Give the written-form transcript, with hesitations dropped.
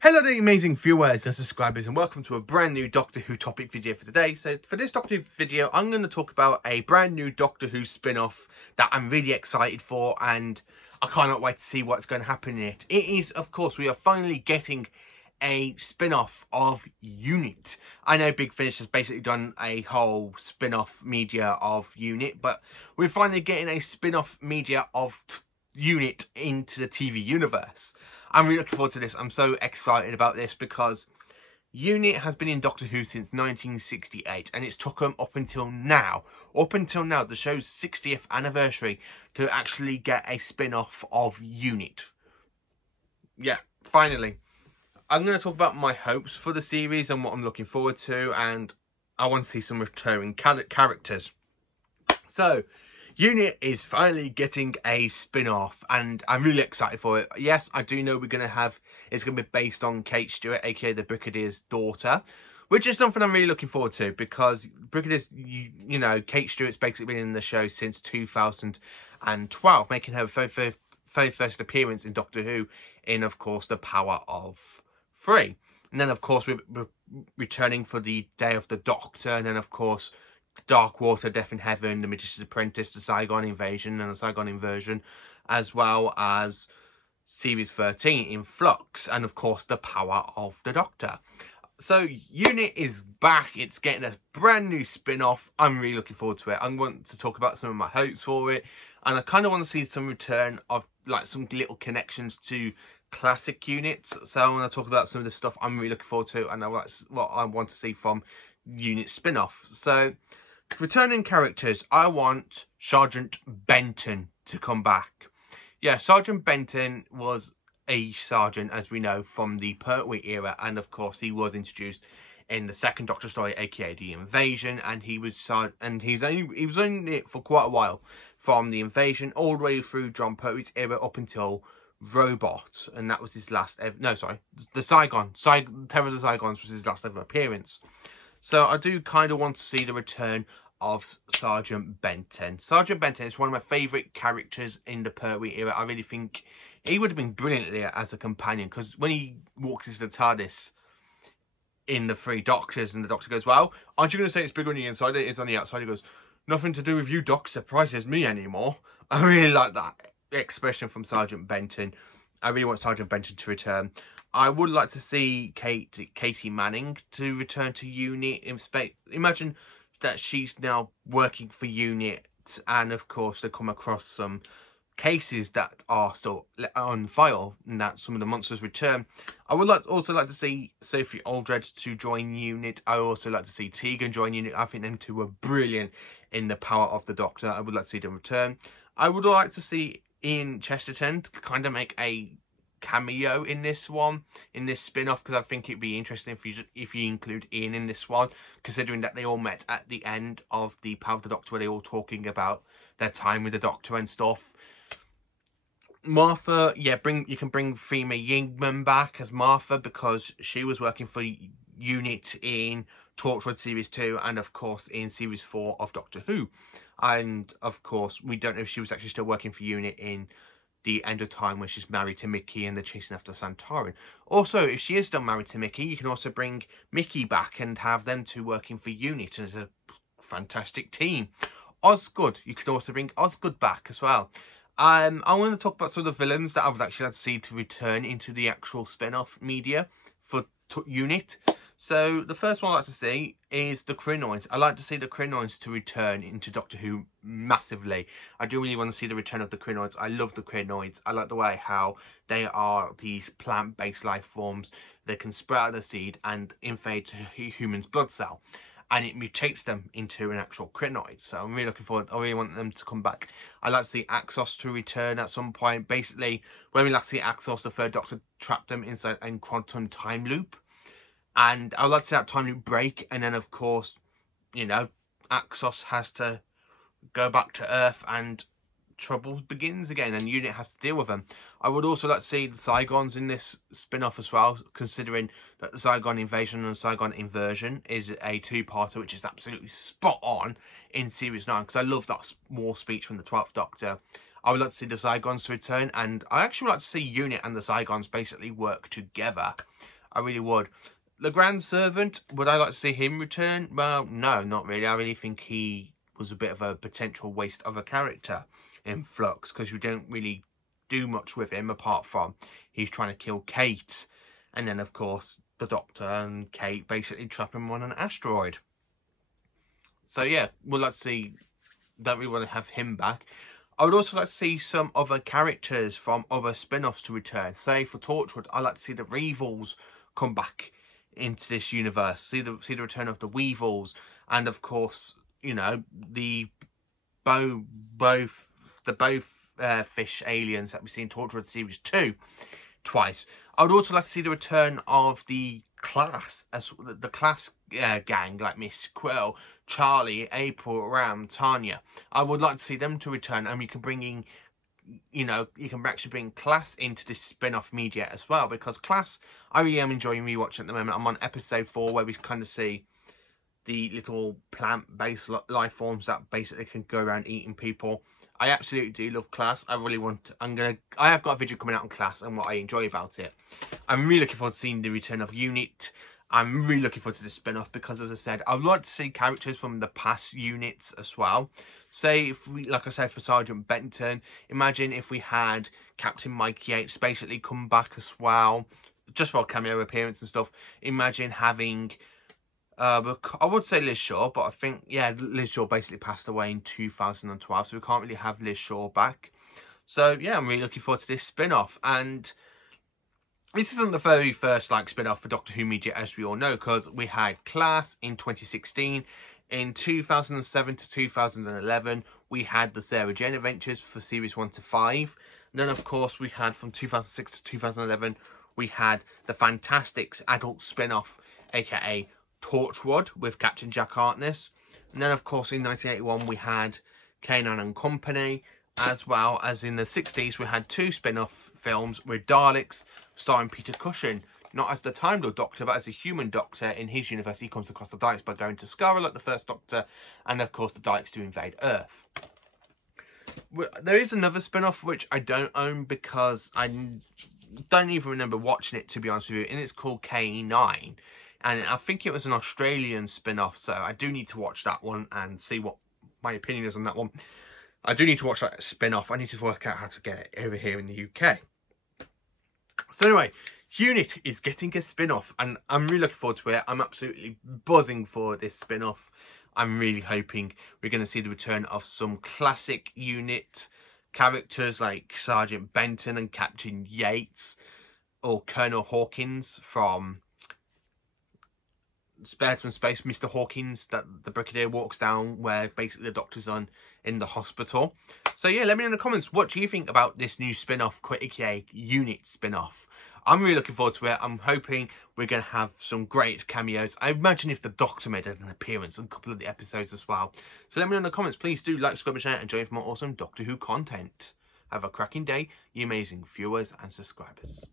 Hello there, amazing viewers and subscribers, and welcome to a brand new Doctor Who topic video for today. So for this Doctor Who video, I'm going to talk about a brand new Doctor Who spin-off that I'm really excited for, and I cannot wait to see what's going to happen in it. It is, of course, we are finally getting a spin-off of UNIT. I know Big Finish has basically done a whole spin-off media of UNIT, but we're finally getting a spin-off media of UNIT into the TV universe. I'm really looking forward to this. I'm so excited about this because UNIT has been in Doctor Who since 1968, and it's took them up until now, the show's 60th anniversary, to actually get a spin-off of UNIT. Yeah, finally. I'm going to talk about my hopes for the series and what I'm looking forward to, and I want to see some returning characters. So, UNIT is finally getting a spin-off, and I'm really excited for it. Yes, I do know it's going to be based on Kate Stewart, aka the Brigadier's daughter, which is something I'm really looking forward to, because Brigadier's, you know, Kate Stewart's basically been in the show since 2012, making her very first appearance in Doctor Who in, of course, The Power of Three. And then, of course, we're returning for the Day of the Doctor, and then, of course, Dark Water, Death in Heaven, The Magician's Apprentice, The Saigon Invasion and The Saigon Inversion, as well as Series 13 in Flux, and of course The Power of the Doctor. So UNIT is back. It's getting a brand new spin-off. I'm really looking forward to it. I want to talk about some of my hopes for it, and I kind of want to see some return of like some little connections to classic units. So I want to talk about some of the stuff I'm really looking forward to, and what I want to see from UNIT spin-off. So returning characters, I want Sergeant Benton to come back. Yeah, Sergeant Benton was a sergeant, as we know, from the Pertwee era, and of course he was introduced in the second Doctor story, aka the Invasion, and he was only it for quite a while, from the Invasion all the way through John Pertwee's era up until Robot, and that was his last ever. No, sorry, the Terror of the Saigons was his last ever appearance. So I do kind of want to see the return of Sergeant Benton. Sergeant Benton is one of my favourite characters in the Pertwee era. I really think he would have been brilliant there as a companion, because when he walks into the TARDIS in The Three Doctors, and the Doctor goes, "Well, aren't you going to say it's bigger on the inside? It is on the outside." He goes, "Nothing to do with you, Doc. Surprises me anymore." I really like that expression from Sergeant Benton. I really want Sergeant Benton to return. I would like to see Casey Manning to return to UNIT. Imagine that she's now working for UNIT, and of course they come across some cases that are still on file, and that some of the monsters return. I would also like to see Sophie Aldred to join UNIT. I would also like to see Tegan join UNIT. I think them two were brilliant in The Power of the Doctor. I would like to see them return. I would like to see Ian Chesterton to kind of make a cameo in this spin-off, because I think it'd be interesting if you include Ian in this one, considering that they all met at the end of The Power of the Doctor, where they all talking about their time with the Doctor and stuff. Martha, yeah, you can bring Fema Yingman back as Martha, because she was working for UNIT in Torchwood Series 2 and of course in Series 4 of Doctor Who. And of course we don't know if she was actually still working for UNIT in The End of Time, where she's married to Mickey and they're chasing after Santorin. Also, if she is still married to Mickey, you can also bring Mickey back and have them two working for UNIT as a fantastic team. Osgood, you can also bring Osgood back as well. I want to talk about some of the villains that I would actually like to see to return into the actual spin-off media for UNIT. So the first one I'd like to see is the Krynoids. I like to see the Krynoids to return into Doctor Who massively. I do really want to see the return of the Krynoids. I love the Krynoids. I like the way how they are these plant-based life forms. They can sprout out the seed and invade a human's blood cell, and it mutates them into an actual Krynoid. So I'm really looking forward. I really want them to come back. I'd like to see Axos to return at some point. Basically, when we last see Axos, the third Doctor trapped them inside a quantum time loop. And I'd like to see that time loop break. And then, of course, you know, Axos has to go back to Earth and trouble begins again, and UNIT has to deal with them. I would also like to see the Saigons in this spin-off as well, considering that the Saigon Invasion and the Saigon Inversion is a two-parter, which is absolutely spot on in Series 9, because I love that war speech from the 12th Doctor. I would like to see the Zygons to return, and I actually would like to see UNIT and the Zygons basically work together. I really would. The Grand Servant, would I like to see him return? Well, no, not really. I really think he was a bit of a potential waste of a character in Flux, because you don't really do much with him apart from he's trying to kill Kate, and then of course the Doctor and Kate basically trap him on an asteroid. So yeah, we'd like to see, don't really want to have him back. I would also like to see some other characters from other spin-offs to return. Say for Torchwood, I'd like to see the Revels come back into this universe. See the return of the Weevils, and of course, you know, the both fish aliens that we see in Torchwood Series 2 twice. I would also like to see the return of the class, as the class gang, like Miss Quill, Charlie, April, Ram, Tanya. I would like to see them to return, and we can bring in, you know, you can actually bring Class into this spin-off media as well, because Class, I really am enjoying rewatching at the moment. I'm on episode 4, where we kind of see the little plant-based life forms that basically can go around eating people. I absolutely do love Class. I really want. I have got a video coming out on Class and what I enjoy about it. I'm really looking forward to seeing the return of UNIT. I'm really looking forward to the spin-off because, as I said, I'd like to see characters from the past units as well. Say, if we, like I said, for Sergeant Benton, imagine if we had Captain Mike Yates basically come back as well, just for a cameo appearance and stuff. Imagine having, I would say Liz Shaw, but I think, yeah, Liz Shaw basically passed away in 2012, so we can't really have Liz Shaw back. So, yeah, I'm really looking forward to this spin-off, and this isn't the very first spin-off for Doctor Who media, as we all know, because we had Class in 2016. In 2007 to 2011, we had the Sarah Jane Adventures for series 1 to 5. And then, of course, we had from 2006 to 2011, we had the Fantastics adult spin-off, aka Torchwood, with Captain Jack Harkness. And then, of course, in 1981, we had K9 and Company, as well as in the 60s, we had 2 spin-off films with Daleks, starring Peter Cushing, not as the Time Lord Doctor, but as a human Doctor. In his universe, he comes across the Daleks by going to Skara, like the first Doctor, and of course the Daleks to invade Earth. There is another spin-off which I don't own because I don't even remember watching it, to be honest with you, and it's called K9. And I think it was an Australian spin-off, so I do need to watch that one and see what my opinion is on that one. I do need to watch that spin-off. I need to work out how to get it over here in the UK. So anyway, UNIT is getting a spin-off, and I'm really looking forward to it. I'm absolutely buzzing for this spin-off. I'm really hoping we're going to see the return of some classic UNIT characters like Sergeant Benton and Captain Yates, or Colonel Hawkins from Spared from Space, Mr. Hawkins, that the Brigadier walks down where basically the Doctor's in the hospital. So yeah, let me know in the comments, what do you think about this new spin-off, aka UNIT spin-off? I'm really looking forward to it. I'm hoping we're going to have some great cameos. I imagine if the Doctor made an appearance on a couple of the episodes as well. So let me know in the comments. Please do like, subscribe, and share, and join for more awesome Doctor Who content. Have a cracking day, you amazing viewers and subscribers.